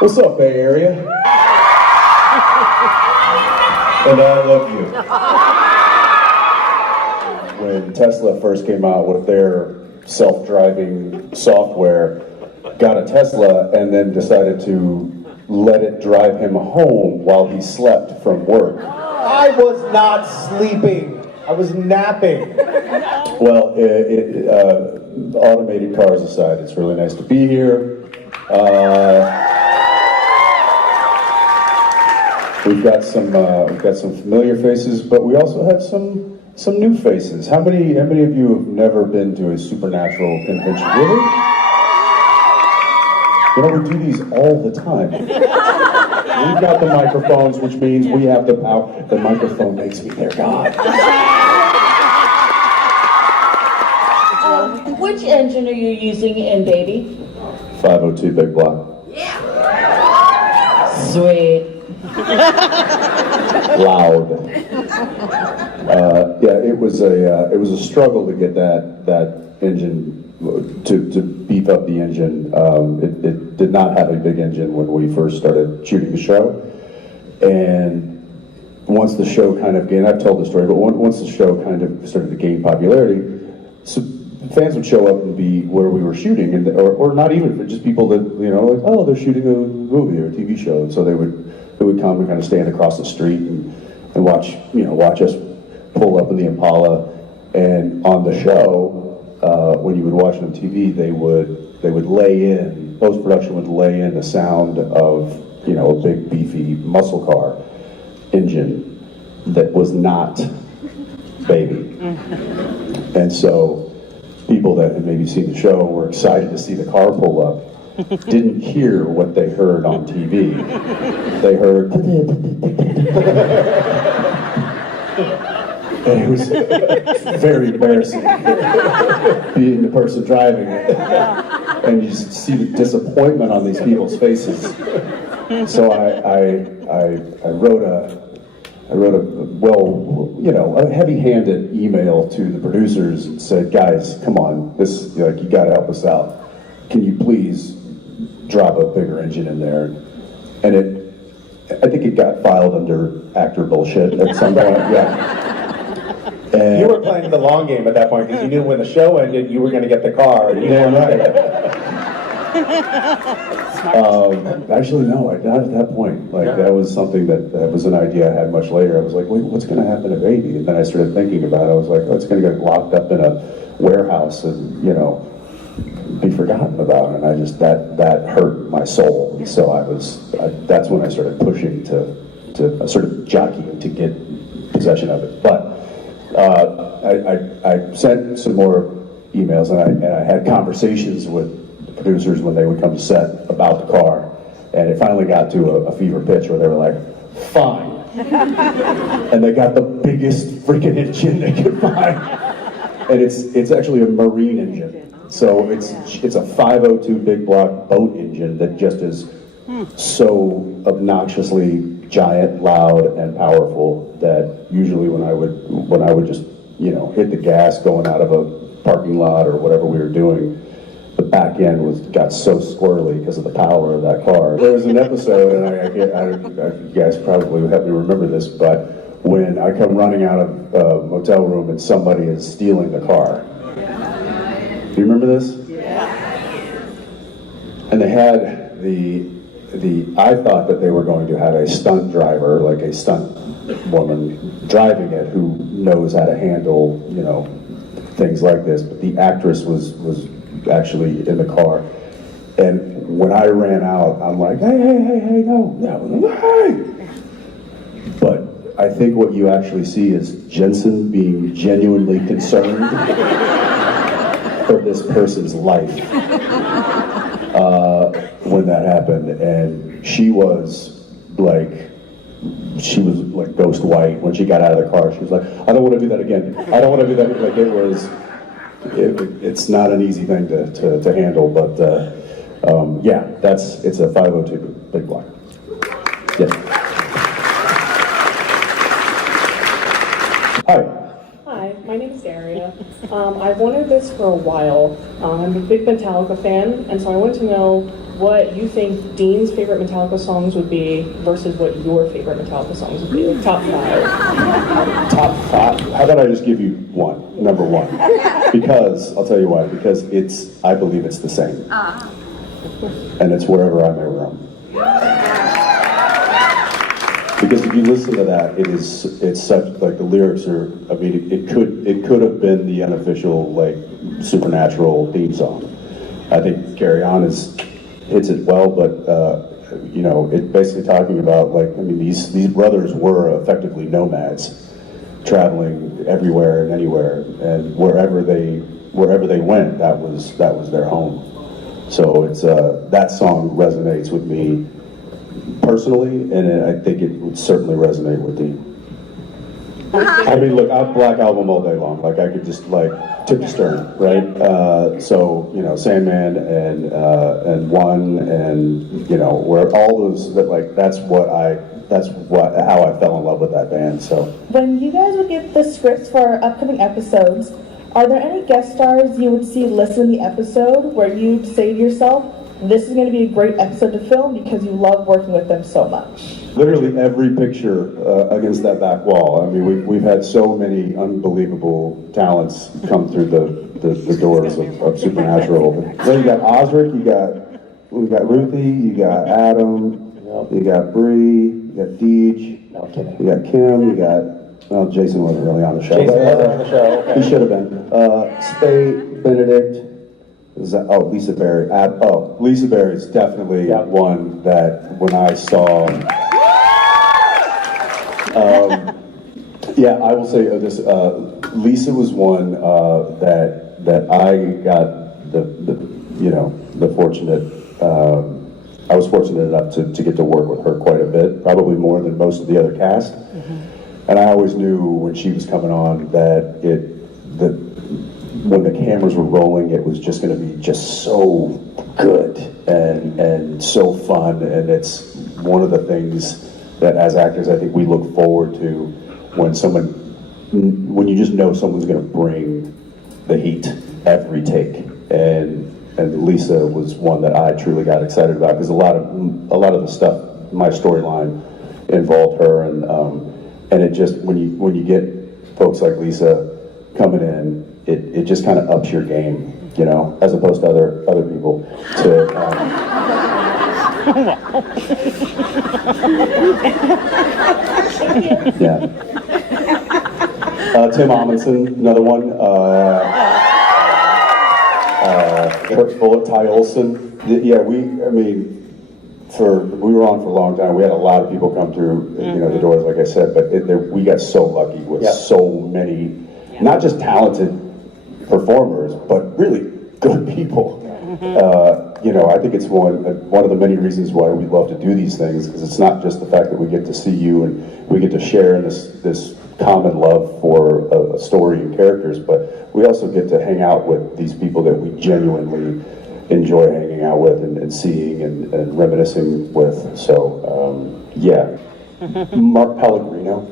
What's up, Bay Area? And I love you. When Tesla first came out with their self-driving software, got a Tesla and then decided to let it drive him home while he slept from work. I was not sleeping. I was napping. Well, automated cars aside, it's really nice to be here. We've got some familiar faces, but we also have some new faces. How many of you have never been to a supernatural convention? Really? You know, we do these all the time. We've got the microphones, which means we have the power. The microphone makes me their god. Which engine are you using in Baby? 502 Big Block. Sweet. Loud. Yeah, it was a struggle to get that engine to beef up the engine. It did not have a big engine when we first started shooting the show, and once the show kind of gained, I've told the story, but once the show kind of started to gain popularity, so fans would show up and be where we were shooting, and or not even, but just people that, you know, like, oh, they're shooting a movie or a TV show, and so they would come and kind of stand across the street and watch us pull up in the Impala. And on the show, when you would watch it on TV, they would lay in, post-production would lay in the sound of, you know, a big beefy muscle car engine that was not Baby. And so people that had maybe seen the show were excited to see the car pull up, didn't hear what they heard on TV. They heard, and it was very embarrassing being the person driving it. And you just see the disappointment on these people's faces. So I wrote a heavy-handed email to the producers and said, guys, come on, this, like, you gotta help us out. Can you please drop a bigger engine in there? And I think it got filed under actor bullshit at some point, yeah. And You were playing the long game at that point because you knew when the show ended, you were going to get the car. yeah, right. Actually, no, not at that point. Like, that was something that was an idea I had much later. I was like, wait, what's going to happen to Baby? And then I started thinking about it. I was like, oh, it's going to get locked up in a warehouse and, you know, be forgotten about. And I just, that hurt my soul. And so that's when I started pushing to sort of jockeying to get possession of it. But I sent some more emails, and I had conversations with the producers when they would come to set about the car, and it finally got to a fever pitch where they were like, fine. And they got the biggest freaking engine they could find. And it's actually a marine engine. So it's a 502 Big Block boat engine that just is so obnoxiously giant, loud, and powerful that usually when I would just, you know, hit the gas going out of a parking lot or whatever we were doing, the back end got so squirrely because of the power of that car. There was an episode, and you guys probably would help me remember this, but when I come running out of a motel room and somebody is stealing the car. Do you remember this? Yeah. And they had I thought that they were going to have a stunt driver, like a stunt woman driving it who knows how to handle, you know, things like this. But the actress was actually in the car. And when I ran out, I'm like, hey, no, hey. But I think what you actually see is Jensen being genuinely concerned for this person's life when that happened, and she was like ghost white when she got out of the car. She was like, I don't want to do that again. I don't want to do that. Like, it's not an easy thing to handle, but yeah, it's a 502 Big Block. Yeah. Hi. Hi, my name is Daria. I've wanted this for a while. I'm a big Metallica fan, and so I wanted to know what you think Dean's favorite Metallica songs would be versus what your favorite Metallica songs would be. Like top 5. Top 5. How about I just give you number one? Because, I'll tell you why, because I believe it's the same. And it's Wherever I May Roam. Because if you listen to that, it's such, like, the lyrics are, I mean, it could have been the unofficial, like, Supernatural theme song. I think Carry On hits it well, but you know, it's basically talking about, like, I mean, these brothers were effectively nomads, traveling everywhere and anywhere, and wherever they went, that was their home. So it's that song resonates with me personally, and I think it would certainly resonate with Dean. I mean, look, I'm Black Album all day long. Like, I could just, like, tip to stern, right? So, you know, Sandman and One, and, you know, where all those, that, like, how I fell in love with that band, so. When you guys would get the scripts for upcoming episodes, are there any guest stars you would see listed in the episode where you'd say to yourself, this is going to be a great episode to film because you love working with them so much? Literally every picture against that back wall. I mean, we've had so many unbelievable talents come through the doors of Supernatural. Then you got Osric, we got Ruthie, you got Adam, you got Bree, you got Deej, you got Kim, you got, well, Jason wasn't really on the show. Jason wasn't on the show, okay. He should have been. Spade, Benedict, Lisa Berry. Lisa Berry is definitely one that when I saw. Yeah, I will say this. Lisa was one that I got the fortunate. I was fortunate enough to get to work with her quite a bit, probably more than most of the other cast. And I always knew when she was coming on that when the cameras were rolling, it was just going to be just so good and so fun. And it's one of the things that as actors, I think we look forward to when you just know someone's going to bring the heat every take. And Lisa was one that I truly got excited about because a lot of the stuff, my storyline involved her, and it just when you get folks like Lisa coming in, it just kind of ups your game, you know, as opposed to other people. Yeah. Tim Amundsen, another one. Kurt Bullitt, Ty Olson. Yeah, we were on for a long time. We had a lot of people come through, the doors, like I said, but we got so lucky with so many, not just talented performers, but really good people. I think it's one of the many reasons why we love to do these things, because it's not just the fact that we get to see you and we get to share in this common love for a story and characters, but we also get to hang out with these people that we genuinely enjoy hanging out with and seeing and reminiscing with. So, yeah. Mark Pellegrino.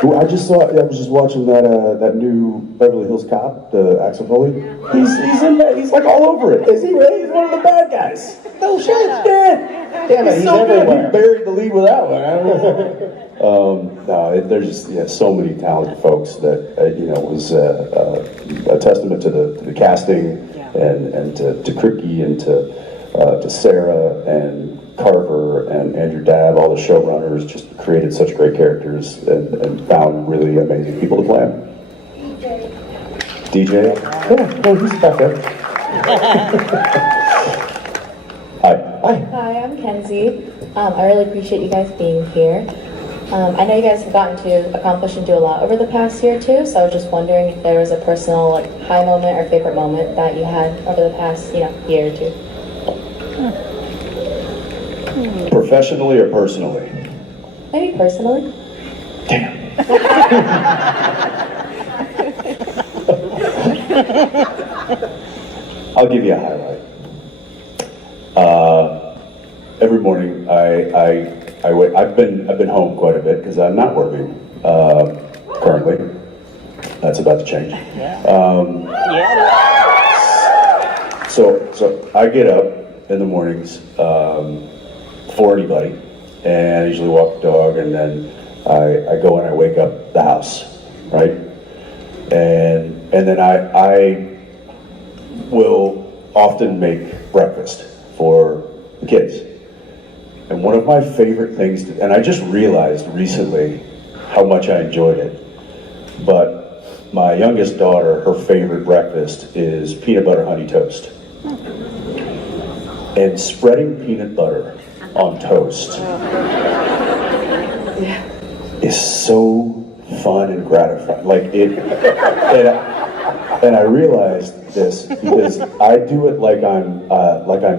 Who I was just watching that new Beverly Hills Cop, the Axel Foley. He's in that. He's like all over it. Is he really? He's one of the bad guys. No shit. Yeah. Damn it. He's so everywhere. He buried the lead with that one. No, there's just so many talented folks that was a testament to the casting and to Cricky and to Sarah and Carver and Andrew Dabb, all the showrunners, just created such great characters and found really amazing people to play them. DJ? Yeah, well, he's back there. Hi. Hi, I'm Kenzie. I really appreciate you guys being here. I know you guys have gotten to accomplish and do a lot over the past year or two, so I was just wondering if there was a personal high moment or favorite moment that you had over the past year or two. Professionally or personally? Maybe personally. Damn. I'll give you a highlight. Every morning I wait. I've been home quite a bit because I'm not working currently. That's about to change. So I get up in the mornings for anybody, and I usually walk the dog, and then I go and I wake up the house, right? And then I will often make breakfast for the kids. And one of my favorite things, and I just realized recently how much I enjoyed it, but my youngest daughter, her favorite breakfast is peanut butter honey toast. And spreading peanut butter on toast is so fun and gratifying. Like it, and I realized this because I do it like I'm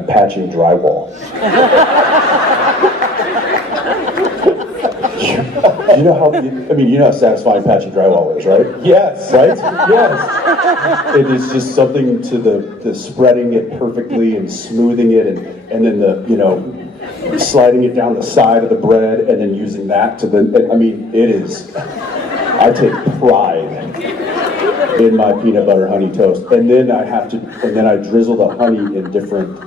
patching drywall. You know how, you know how satisfying patching drywall is, right? Yes. Right? Yes. It is just something to the spreading it perfectly and smoothing it, and then sliding it down the side of the bread and then using that to I take pride in my peanut butter honey toast. And then I drizzle the honey in different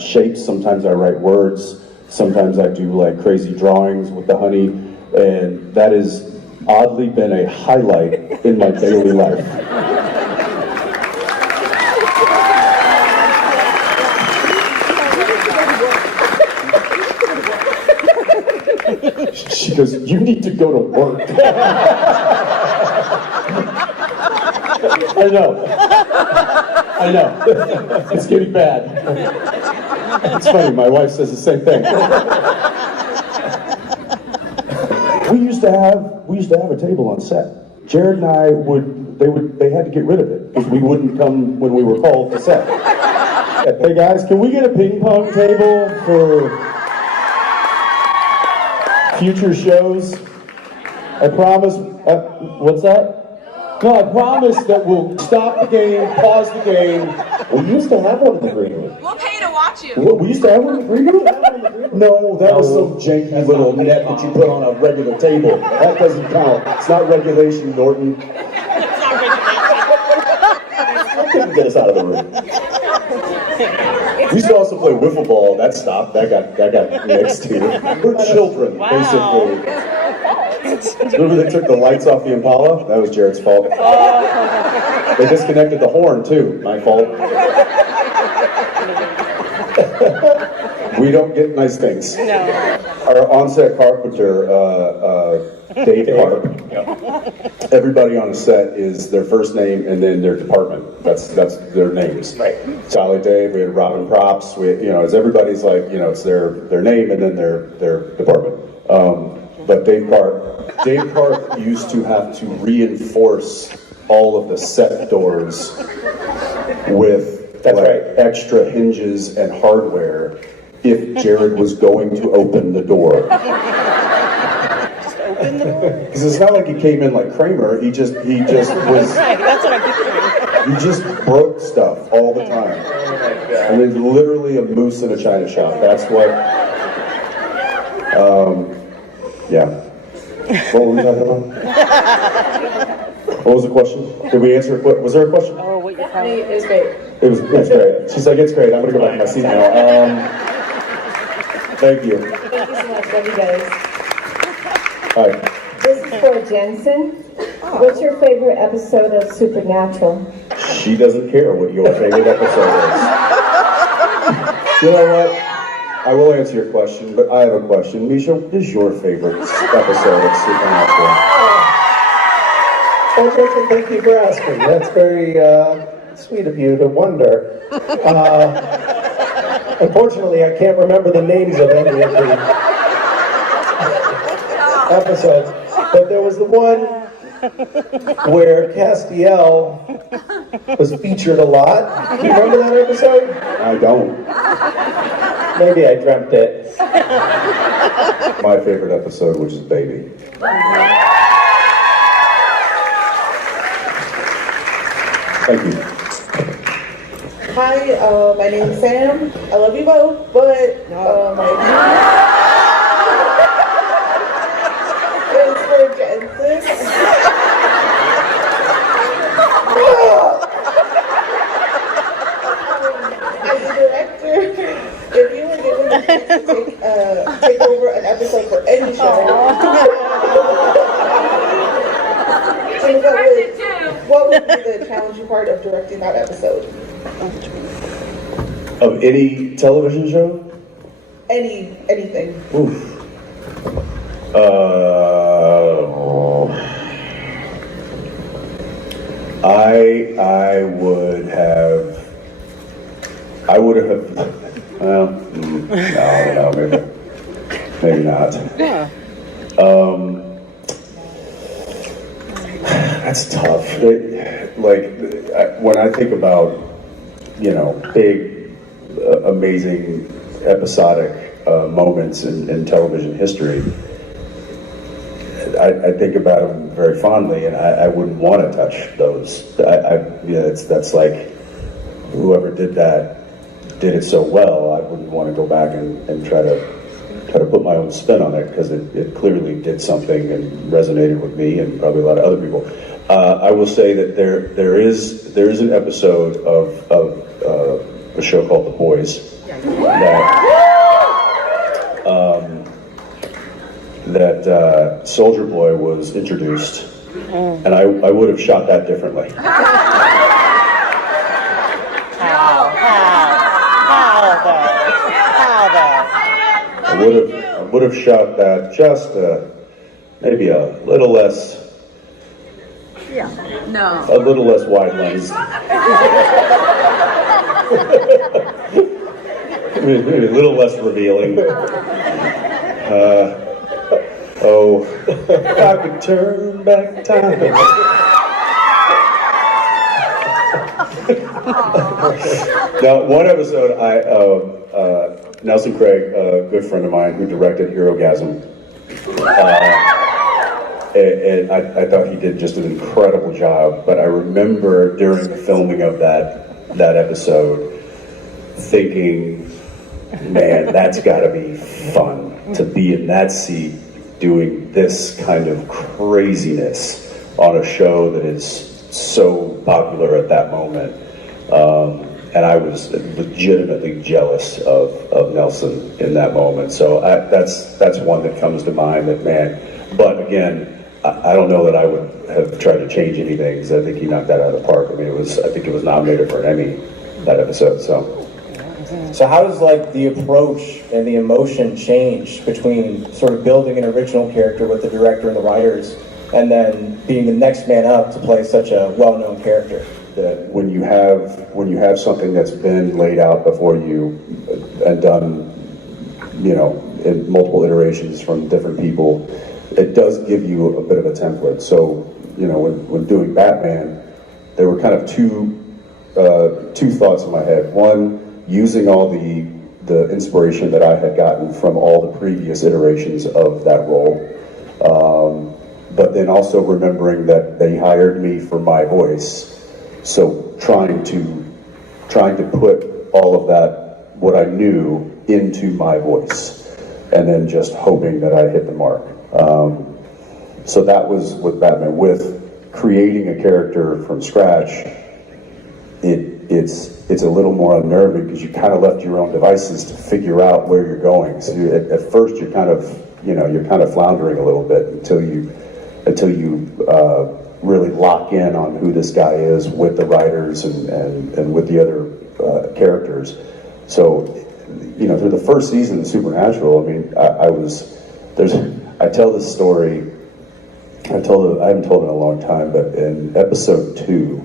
shapes. Sometimes I write words, sometimes I do like crazy drawings with the honey, and that has oddly been a highlight in my daily life. She goes, "You need to go to work." I know. It's getting bad. It's funny, my wife says the same thing. We used to have a table on set. Jared and I they had to get rid of it because we wouldn't come when we were called to set. Hey guys, can we get a ping pong table for future shows? I promise. What's that? No, I promise that we'll stop the game, pause the game. We used to have one in the green room. We'll pay to watch you. We used to have one in the green room? No, that was some janky little net that you put on a regular table. That doesn't count. It's not regulation, Norton. I couldn't get us out of the room. We used to also play wiffle ball. That stopped. That got mixed too. We're children, basically. Remember they took the lights off the Impala? That was Jared's fault. They disconnected the horn too. My fault. We don't get nice things. No. Our on-set carpenter, Dave Carp. Yep. Everybody on the set is their first name and then their department. That's their names. Right. Charlie Dave, we had Robin Props. It's everybody's like, it's their name and then their department. But Dave Carp used to have to reinforce all of the set doors with extra hinges and hardware if Jared was going to open the door. Just open the door? Because it's not like he came in like Kramer. He just was. Right, that's what I'm picturing. He just broke stuff all the time. I mean, literally a moose in a china shop. That's what. Yeah. What were we talking about? What was the question? Did we answer it? Was there a question? Oh, what you're calling It was great. It's great. She's like, it's great. I'm going to go back to my seat now. Thank you. Thank you so much. Love you guys. All right. This is for Jensen. What's your favorite episode of Supernatural? She doesn't care what your favorite episode is. You know what? I will answer your question, but I have a question. Misha, what is your favorite episode of Supernatural? Well, Jensen, thank you for asking. That's very sweet of you to wonder. Unfortunately, I can't remember the names of any of the episodes, but there was the one where Castiel was featured a lot. Do you remember that episode? I don't. Maybe I dreamt it. My favorite episode, which is Baby. Thank you. Hi, my name's Sam. I love you both, but it's for Jensen. take over an episode for any show. Jennifer, what would be the challenging part of directing that episode? Of any television show? Anything. Oof. Well, no, I don't know, maybe not. Yeah. That's tough. When I think about, big, amazing, episodic moments in television history, I think about them very fondly, and I wouldn't want to touch those. That's like whoever did that did it so well. I wouldn't want to go back and try to put my own spin on it, because it clearly did something and resonated with me and probably a lot of other people. I will say that there is an episode of a show called The Boys that Soldier Boy was introduced, and I would have shot that differently. I would have shot that just maybe a little less. A little less wide lens. Maybe a little less revealing. If I could turn back time. Now, one episode, Nelson Craig, a good friend of mine who directed Herogasm, and I thought he did just an incredible job. But I remember during the filming of that episode thinking, man, that's got to be fun to be in that seat doing this kind of craziness on a show that is so popular at that moment. And I was legitimately jealous of Nelson in that moment. So that's one that comes to mind. That, man. But again, I don't know that I would have tried to change anything, because I think he knocked that out of the park. I mean, I think it was nominated for an Emmy, that episode. So how does the approach and the emotion change between sort of building an original character with the director and the writers, and then being the next man up to play such a well-known character? That when you have something that's been laid out before you and done, in multiple iterations from different people, it does give you a bit of a template. So, when doing Batman, there were kind of two thoughts in my head. One, using all the inspiration that I had gotten from all the previous iterations of that role, but then also remembering that they hired me for my voice. So trying to put all of that, what I knew, into my voice, and then just hoping that I hit the mark. So that was with Batman. With creating a character from scratch, it's a little more unnerving, because you kind of left your own devices to figure out where you're going. So at first you're kind of floundering a little bit until you really lock in on who this guy is with the writers and with the other characters. So, through the first season of Supernatural, I mean, I tell this story, I haven't told it in a long time, but in episode 2,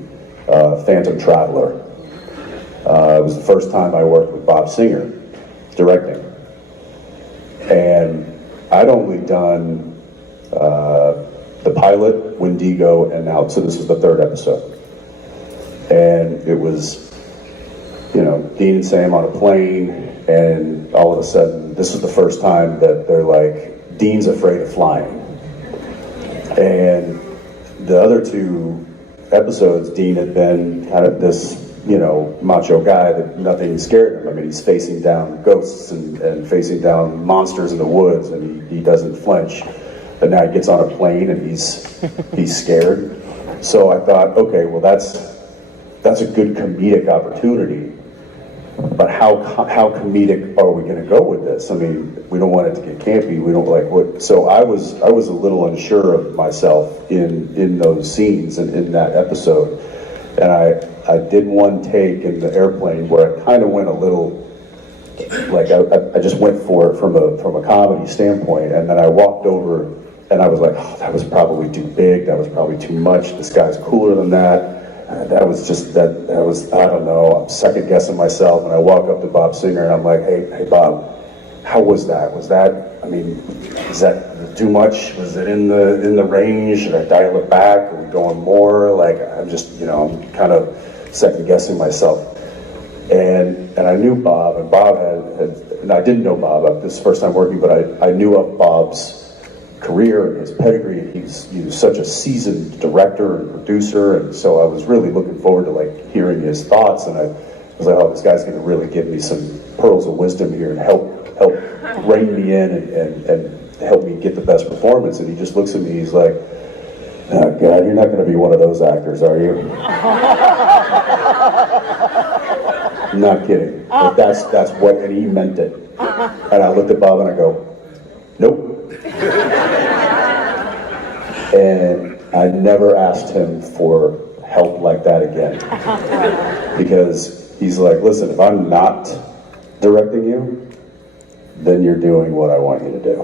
Phantom Traveler, it was the first time I worked with Bob Singer directing. And I'd only done the pilot, Wendigo, and now, so this was the 3rd episode. And it was, Dean and Sam on a plane, and all of a sudden, this was the first time that they're like, Dean's afraid of flying. And the other 2 episodes, Dean had been kind of this, macho guy that nothing scared him. I mean, he's facing down ghosts and facing down monsters in the woods, and he doesn't flinch. But now he gets on a plane and he's scared. So I thought, okay, well that's a good comedic opportunity but how comedic are we going to go with this? I mean, we don't want it to get campy. We don't like what. So I was a little unsure of myself in those scenes and in that episode, and I did one take in the airplane where I kind of went a little. Like I just went for it from a comedy standpoint, and then I walked over and I was like, oh, that was probably too big, that was probably too much, this guy's cooler than that. That was just, that was, I don't know, I'm second guessing myself, and I walk up to Bob Singer and I'm like, hey Bob, how was that? Was that, I mean, is that too much? Was it in the range? Should I dial it back? Are we going more? Like, I'm just, I'm kind of second guessing myself. And I knew Bob, and Bob and I didn't know Bob, this is the first time working, but I knew of Bob's career and his pedigree, and he was such a seasoned director and producer, and so I was really looking forward to like hearing his thoughts, and I was like, oh, this guy's going to really give me some pearls of wisdom here and help rein me in and help me get the best performance. And he just looks at me, he's like, oh God, you're not going to be one of those actors, are you? I'm not kidding, but that's what, and he meant it. And I looked at Bob and I go, nope. And I never asked him for help like that again. Because he's like, listen, if I'm not directing you, then you're doing what I want you to do.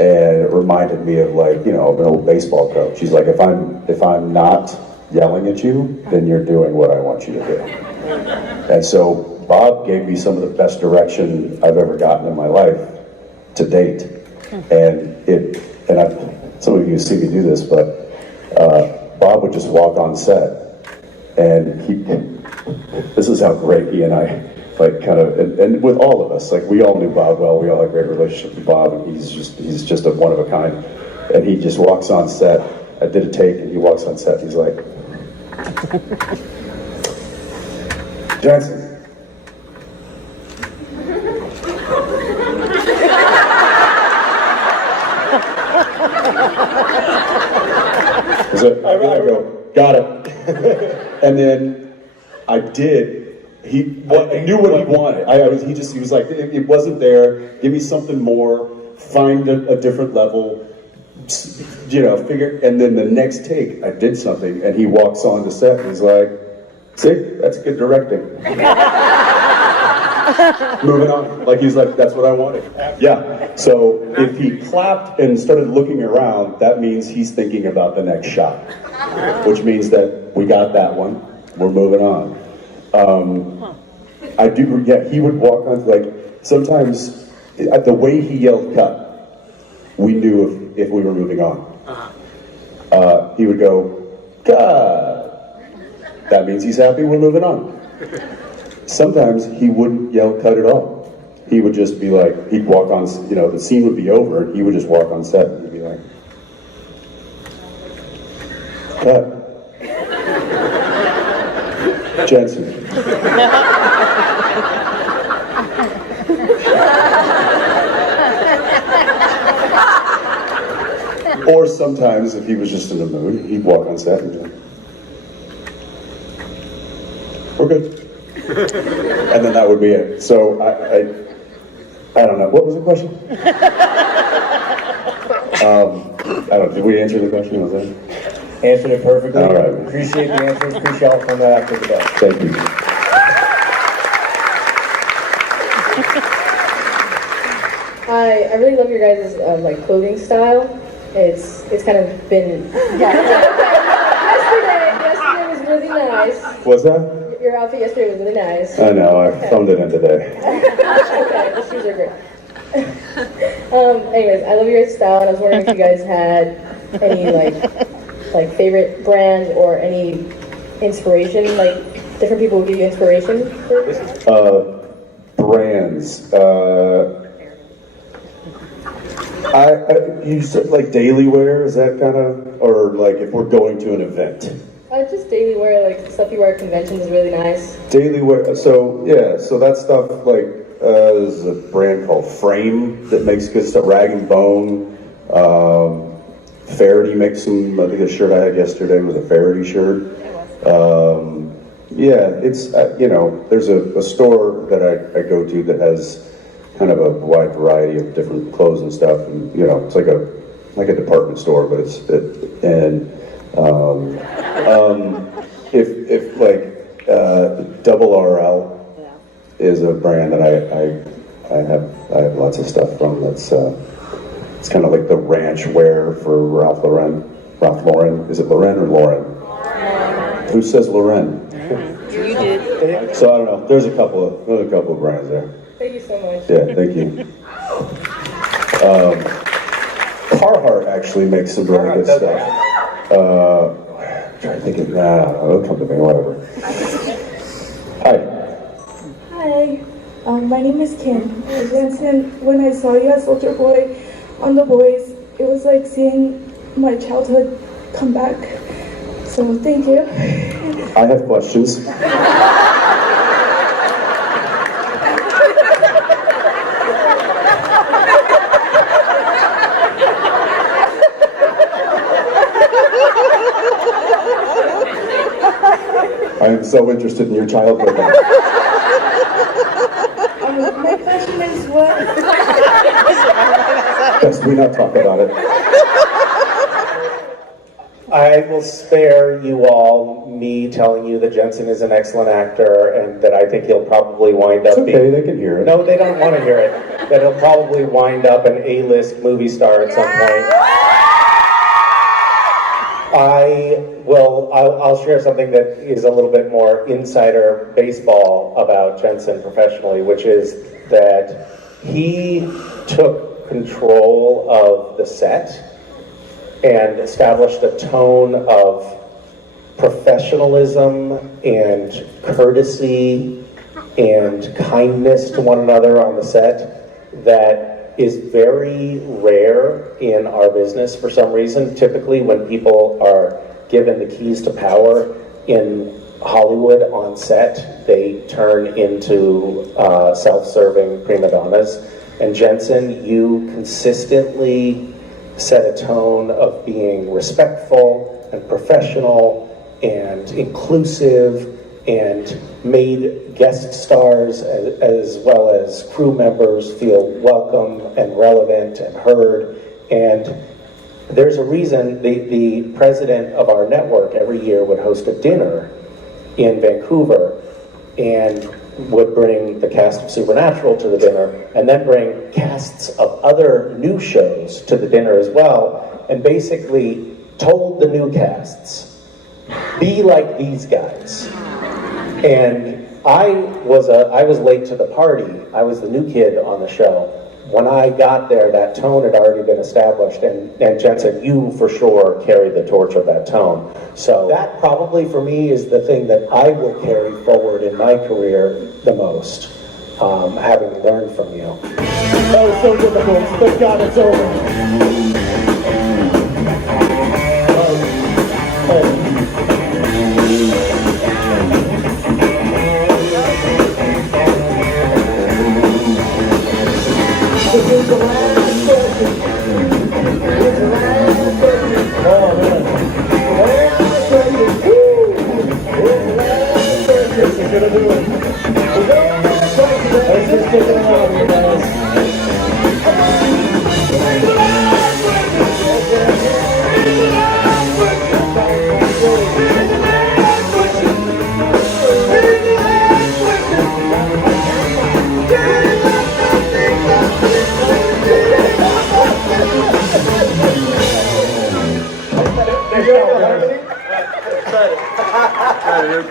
And it reminded me of like, an old baseball coach. He's like, if I'm not yelling at you, then you're doing what I want you to do. And so Bob gave me some of the best direction I've ever gotten in my life to date. And some of you see me do this, but Bob would just walk on set, and this is how great he and I, like, kind of, and with all of us, like, we all knew Bob well, we all had a great relationship with Bob, and he's just a one of a kind, and he just walks on set. I did a take, and he walks on set, and he's like, Jensen. I go, got it. And then I did. I knew what he wanted. He was like, it wasn't there. Give me something more. Find a different level. Figure. And then the next take, I did something, and he walks on the set, and he's like, see, that's good directing. Moving on. Like, he's like, that's what I wanted. Yeah. So if he clapped and started looking around, that means he's thinking about the next shot, which means that we got that one. We're moving on. He would walk on, like, sometimes the way he yelled cut, we knew if we were moving on. He would go, God. That means he's happy, we're moving on. Sometimes he wouldn't yell cut at all. He would just be like, he'd walk on, the scene would be over, and he would just walk on set, and he'd be like, cut. Jensen. Or sometimes, if he was just in the mood, he'd walk on set and be like, we're good. And then that would be it. So I don't know. What was the question? I don't know. Did we answer the question? Was that? Answered it perfectly. All right. Appreciate the answers. Appreciate all from that after the day. Thank you. I really love your guys' like clothing style. It's kind of been yesterday was really nice. What's that? Your outfit yesterday was really nice. I know, I phoned it in today. Okay, the shoes are great. Anyways, I love your guys' style, and I was wondering if you guys had any like favorite brands or any inspiration, like different people would give you inspiration for? Brands. You said like daily wear, is that kind of, or like if we're going to an event? Just daily wear, like stuff you wear at conventions is really nice. Daily wear, so that stuff, like, there's a brand called Frame that makes good stuff, Rag and Bone. Faraday makes some, I think the shirt I had yesterday was a Faraday shirt. Yeah, it's, there's a store that I go to that has kind of a wide variety of different clothes and stuff, and, it's like a department store, but if Double RL is a brand that I have lots of stuff from. That's it's kind of like the ranch wear for Ralph Lauren. Is it Lauren or Lauren? Who says Lauren? You did. So I don't know. There's a couple of brands there. Thank you so much. Yeah, thank you. Carhartt actually makes some really good stuff. I'm trying to think of it'll come to me, whatever. Hi. Hi, my name is Kim. Jensen, when I saw you as Soldier Boy on The Boys, it was like seeing my childhood come back. So thank you. I have questions. I am so interested in your childhood. My question is what? Best we not talk about it. I will spare you all me telling you that Jensen is an excellent actor and that I think he'll probably wind up It's okay, they can hear it. No, they don't want to hear it. That he'll probably wind up an A-list movie star at some point. I'll share something that is a little bit more insider baseball about Jensen professionally, which is that he took control of the set and established a tone of professionalism and courtesy and kindness to one another on the set that is very rare in our business for some reason. Typically, when people are given the keys to power in Hollywood on set, they turn into self-serving prima donnas. And Jensen, you consistently set a tone of being respectful and professional and inclusive and made guest stars as well as crew members feel welcome and relevant and heard. And there's a reason the president of our network every year would host a dinner in Vancouver and would bring the cast of Supernatural to the dinner and then bring casts of other new shows to the dinner as well, and basically told the new casts, be like these guys. And I was late to the party. I was the new kid on the show. When I got there, that tone had already been established, and Jensen, you for sure carried the torch of that tone. So that probably for me is the thing that I will carry forward in my career the most, having learned from you. That was so difficult. Thank God it's over. This is the last question. This is the last question. Oh, man. Last question. Woo! This is the last question. This is gonna do it. Let's just take it around here, guys.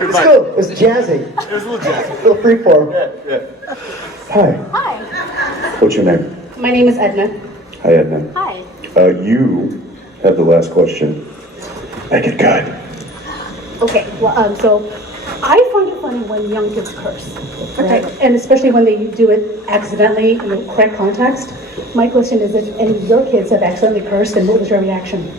It's cool. It's jazzy. It was a little jazzy. A little freeform. Yeah. Hi. Hi. What's your name? My name is Edna. Hi, Edna. Hi. You have the last question. Make it good. Okay, well, so I find it funny when young kids curse, right? And especially when they do it accidentally in the correct context. My question is if any of your kids have accidentally cursed, and what was your reaction?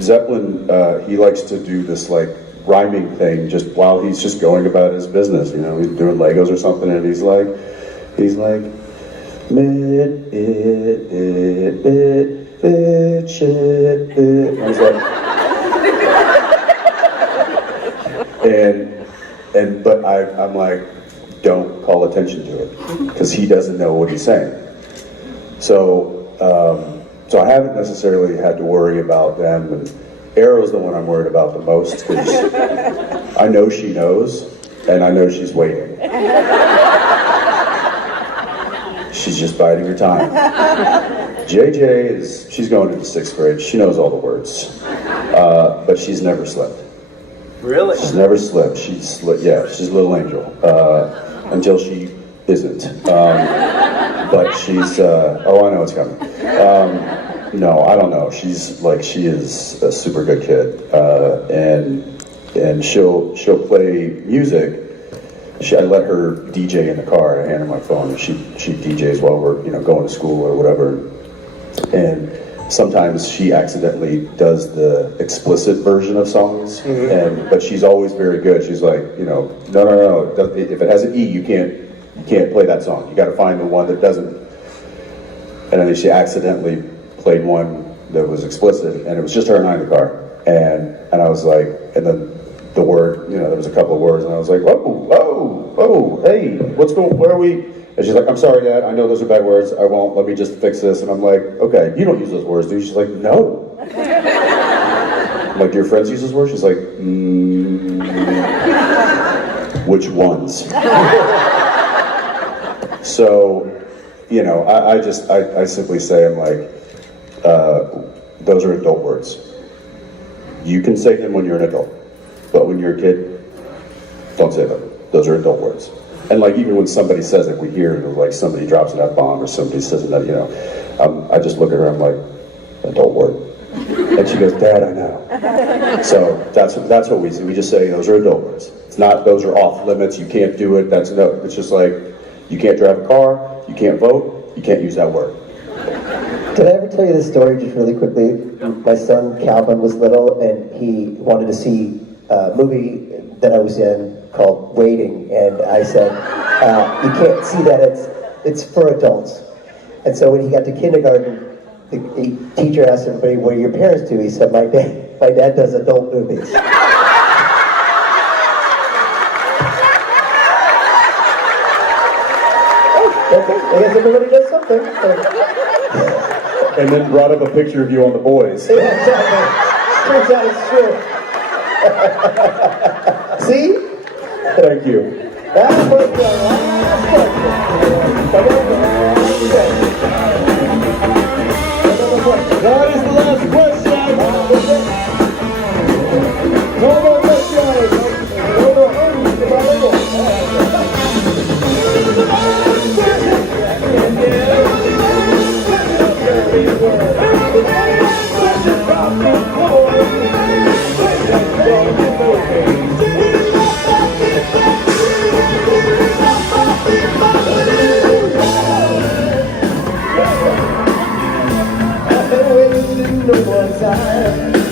Zeppelin, he likes to do this like rhyming thing just while he's just going about his business. You know, he's doing Legos or something, and he's like, shit. I was like, but I'm like, don't call attention to it, because he doesn't know what he's saying. So I haven't necessarily had to worry about them. And Arrow's the one I'm worried about the most, because I know she knows, and I know she's waiting. She's just biding her time. She's going into 6th grade. She knows all the words, but she's never slipped. Really? She's never slipped. She's a little angel until she isn't. But she's. Oh, I know it's coming. No, I don't know. She is a super good kid, and she'll play music. I let her DJ in the car. I hand her my phone, and she DJs while we're going to school or whatever. And sometimes she accidentally does the explicit version of songs, but she's always very good. She's like, no. If it has an E, you can't play that song. You got to find the one that doesn't. And I think she accidentally played one that was explicit, and it was just her and I in the car. And I was like, and then the word, there was a couple of words, and I was like, whoa, hey, where are we? And she's like, I'm sorry, Dad, I know those are bad words, I won't, let me just fix this. And I'm like, okay, you don't use those words, do you? She's like, no. I'm like, do your friends use those words? She's like, which ones? So, I simply say, I'm like, those are adult words. You can say them when you're an adult, but when you're a kid, don't say them. Those are adult words. And even when somebody says it, we hear it, like somebody drops an F-bomb or somebody says it, I just look at her, I'm like, adult word. And she goes, Dad, I know. So that's what we say. We just say those are adult words. It's not those are off limits, you can't do it, it's just like, you can't drive a car, you can't vote, you can't use that word. Did I ever tell you this story just really quickly? My son Calvin was little, and he wanted to see a movie that I was in called Waiting, and I said, you can't see that, it's for adults. And so when he got to kindergarten, the teacher asked everybody, what do your parents do? He said, my dad does adult movies. Okay, I guess everybody does something. And then brought up a picture of you on The Boys. Yeah, exactly. Turns out it's true. See? Thank you. That was the last question. That is the last question. No more questions. No more No more time.